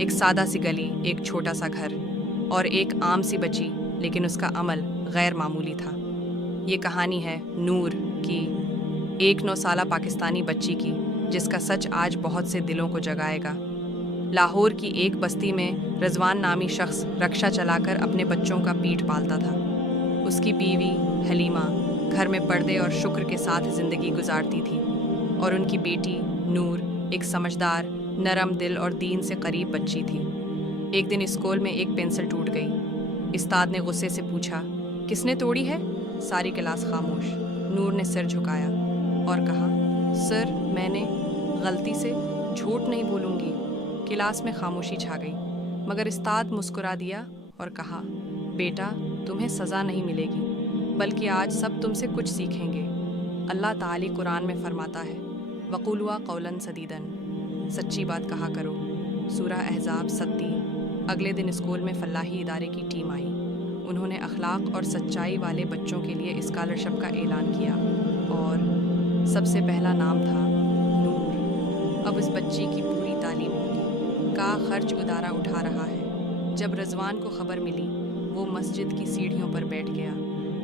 ایک سادہ سی گلی، ایک چھوٹا سا گھر اور ایک عام سی بچی، لیکن اس کا عمل غیر معمولی تھا۔ یہ کہانی ہے نور کی، ایک 9 سالہ پاکستانی بچی کی، جس کا سچ آج بہت سے دلوں کو جگائے گا۔ لاہور کی ایک بستی میں رضوان نامی شخص رکشہ چلا کر اپنے بچوں کا پیٹ پالتا تھا۔ اس کی بیوی حلیمہ گھر میں پردے اور شکر کے ساتھ زندگی گزارتی تھی، اور ان کی بیٹی نور ایک سمجھدار، نرم دل اور دین سے قریب بچی تھی۔ ایک دن اسکول میں ایک پنسل ٹوٹ گئی۔ استاد نے غصے سے پوچھا، کس نے توڑی ہے؟ ساری کلاس خاموش۔ نور نے سر جھکایا اور کہا، سر میں نے، غلطی سے، جھوٹ نہیں بولوں گی۔ کلاس میں خاموشی چھا گئی، مگر استاد مسکرا دیا اور کہا، بیٹا تمہیں سزا نہیں ملے گی، بلکہ آج سب تم سے کچھ سیکھیں گے۔ اللہ تعالی قرآن میں فرماتا ہے، وَقُولُوا قَوْلًا سَدِيدًا، سچی بات کہا کرو۔ سورہ احزاب 37۔ اگلے دن اسکول میں فلاحی ادارے کی ٹیم آئی۔ انہوں نے اخلاق اور سچائی والے بچوں کے لیے اسکالرشپ کا اعلان کیا، اور سب سے پہلا نام تھا نور۔ اب اس بچی کی پوری تعلیم ہوگی، کا خرچ ادارہ اٹھا رہا ہے۔ جب رضوان کو خبر ملی، وہ مسجد کی سیڑھیوں پر بیٹھ گیا،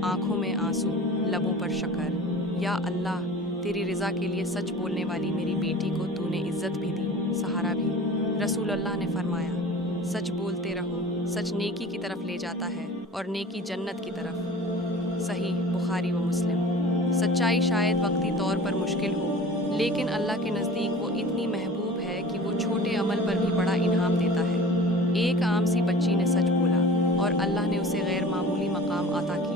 آنکھوں میں آنسو، لبوں پر شکر۔ یا اللہ، تیری رضا کے لیے سچ بولنے والی میری بیٹی کو تو نے عزت بھی دی، سہارا بھی۔ رسول اللہ نے فرمایا، سچ بولتے رہو، سچ نیکی کی طرف لے جاتا ہے اور نیکی جنت کی طرف۔ صحیح بخاری و مسلم۔ سچائی شاید وقتی طور پر مشکل ہو، لیکن اللہ کے نزدیک وہ اتنی محبوب ہے کہ وہ چھوٹے عمل پر بھی بڑا انعام دیتا ہے۔ ایک عام سی بچی نے سچ بولا اور اللہ نے اسے غیر معمولی مقام عطا کیا۔